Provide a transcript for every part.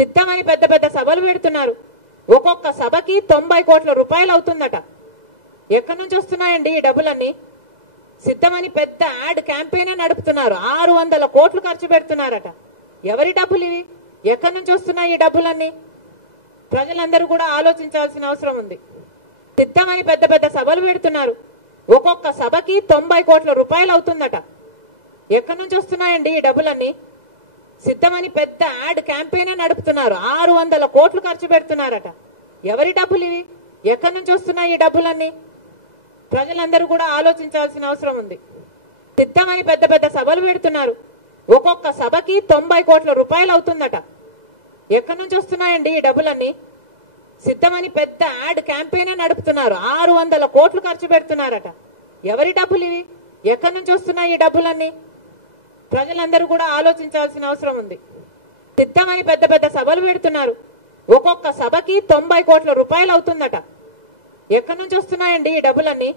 సిద్ధమని పెద్ద పెద్ద సభలు పెడుతున్నారు. ఒక్కొక్క సభకి 90 కోట్ల రూపాయలు అవుతుందట. ఎక్కడి నుంచి వస్తున్నాయండి ఈ డబ్బులన్నీ? సిద్ధమని పెద్ద యాడ్ క్యాంపెయిన్ నడుపుతున్నారు. 600 కోట్లు ఖర్చు పెడుతున్నారట. ఎవరి డబ్బులు ఇవి? ఎక్కడి నుంచి వస్తున్నాయి ఈ డబ్బులన్నీ? ప్రజలందరూ కూడా ఆలోచించాల్సిన అవసరం ఉంది. సిద్ధమని పెద్ద పెద్ద సభలు పెడుతున్నారు. ఒక్కొక్క సభకి 90 కోట్ల రూపాయలు అవుతుందట. ఎక్కడి నుంచి వస్తున్నాయండి ఈ డబ్బులన్నీ? సిద్ధమని పెద్ద యాడ్ క్యాంపెయిన్ నడుపుతున్నారు. 600 కోట్లు ఖర్చు పెడుతున్నారట. ఎవరి డబ్బులు ఇవి? ఎక్కడి నుంచి వస్తున్నాయి ఈ డబ్బులన్నీ? ప్రజలందరూ కూడా ఆలోచించాల్సిన అవసరం ఉంది. సిద్ధమని పెద్ద పెద్ద సభలు పెడుతున్నారు. ఒక్కొక్క సభకి 90 కోట్ల రూపాయలు అవుతుందట. ఎక్కడి నుంచి వస్తున్నాయండి ఈ డబ్బులన్నీ? సిద్ధమని పెద్ద యాడ్ క్యాంపెయిన్ నడుపుతున్నారు. 600 కోట్లు ఖర్చు పెడుతున్నారట. ఎవరి డబ్బులు ఇవి? ఎక్కడి నుంచి వస్తున్నాయి ఈ డబ్బులన్నీ? ప్రజలందరూ కూడా ఆలోచించాల్సిన అవసరం ఉంది. సిద్ధమని పెద్ద పెద్ద సభలు పెడుతున్నారు. ఒక్కొక్క సభకి 90 కోట్ల రూపాయలు అవుతుందట. ఎక్కడి నుంచి వస్తున్నాయండి ఈ డబ్బులన్నీ?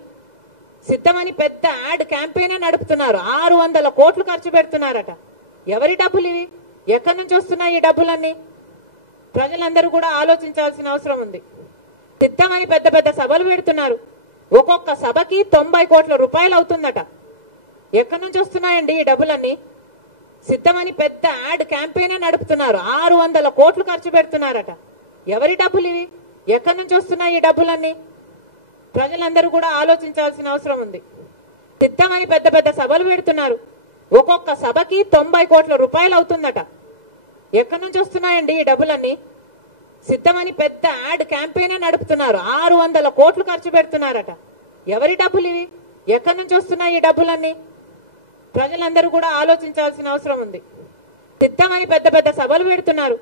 సిద్ధమని పెద్ద యాడ్ క్యాంపెయిన్ నడుపుతున్నారు. 600 కోట్లు ఖర్చు పెడుతున్నారట. ఎవరి డబ్బులు ఇవి? ఎక్కడి నుంచి వస్తున్నాయి ఈ డబ్బులన్నీ? ప్రజలందరూ కూడా ఆలోచించాల్సిన అవసరం ఉంది. సిద్ధమని పెద్ద పెద్ద సభలు పెడుతున్నారు. ఒక్కొక్క సభకి 90 కోట్ల రూపాయలు అవుతుందట. ఎక్కడి నుంచి వస్తున్నాయండి ఈ డబ్బులన్నీ? సిద్ధమని పెద్ద యాడ్ క్యాంపెయిన్ నడుపుతున్నారు. 600 కోట్లు ఖర్చు పెడుతున్నారట. ఎవరి డబ్బులు ఇవి? ఎక్కడి నుంచి వస్తున్నాయి ఈ డబ్బులన్నీ? ప్రజలందరూ కూడా ఆలోచించాల్సిన అవసరం ఉంది. సిద్ధమని పెద్ద పెద్ద సభలు పెడుతున్నారు. ఒక్కొక్క సభకి 90 కోట్ల రూపాయలు అవుతుందట. ఎక్కడి నుంచి వస్తున్నాయండి ఈ డబ్బులన్నీ? సిద్ధమని పెద్ద యాడ్ క్యాంపెయిన్ నడుపుతున్నారు. 600 కోట్లు ఖర్చు పెడుతున్నారట. ఎవరి డబ్బులు ఇవి? ఎక్కడి నుంచి వస్తున్నాయి ఈ డబ్బులన్నీ? ప్రజలందరూ కూడా ఆలోచించాల్సిన అవసరం ఉంది. సిద్ధమని పెద్ద పెద్ద సభలు పెడుతున్నారు.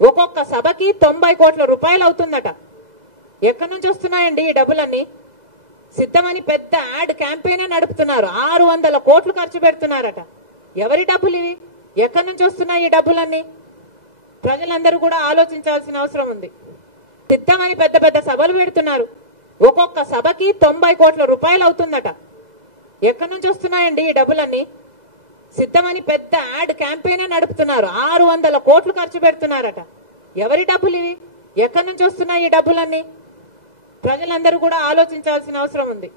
ఒక్కొక్క సభకి 90 కోట్ల రూపాయలు అవుతుందట. ఎక్కడి నుంచి వస్తున్నాయండి ఈ డబ్బులన్నీ? సిద్ధమని పెద్ద యాడ్ క్యాంపెయిన్ నడుపుతున్నారు. 600 కోట్లు ఖర్చు పెడుతున్నారట. ఎవరి డబ్బులు ఇవి? ఎక్కడి నుంచి వస్తున్నాయి ఈ డబ్బులన్నీ? ప్రజలందరూ కూడా ఆలోచించాల్సిన అవసరం ఉంది. సిద్ధమని పెద్ద పెద్ద సభలు పెడుతున్నారు. ఒక్కొక్క సభకి 90 కోట్ల రూపాయలు అవుతుందట. ఎక్కడి నుంచి వస్తున్నాయండి ఈ డబ్బులన్నీ? సిద్ధమని పెద్ద యాడ్ క్యాంపెయిన్ నడుపుతున్నారు. 600 కోట్లు ఖర్చు పెడుతున్నారట. ఎవరి డబ్బులు ఇవి? ఎక్కడి నుంచి వస్తున్నాయి ఈ డబ్బులన్నీ? ప్రజలందరూ కూడా ఆలోచించాల్సిన అవసరం ఉంది.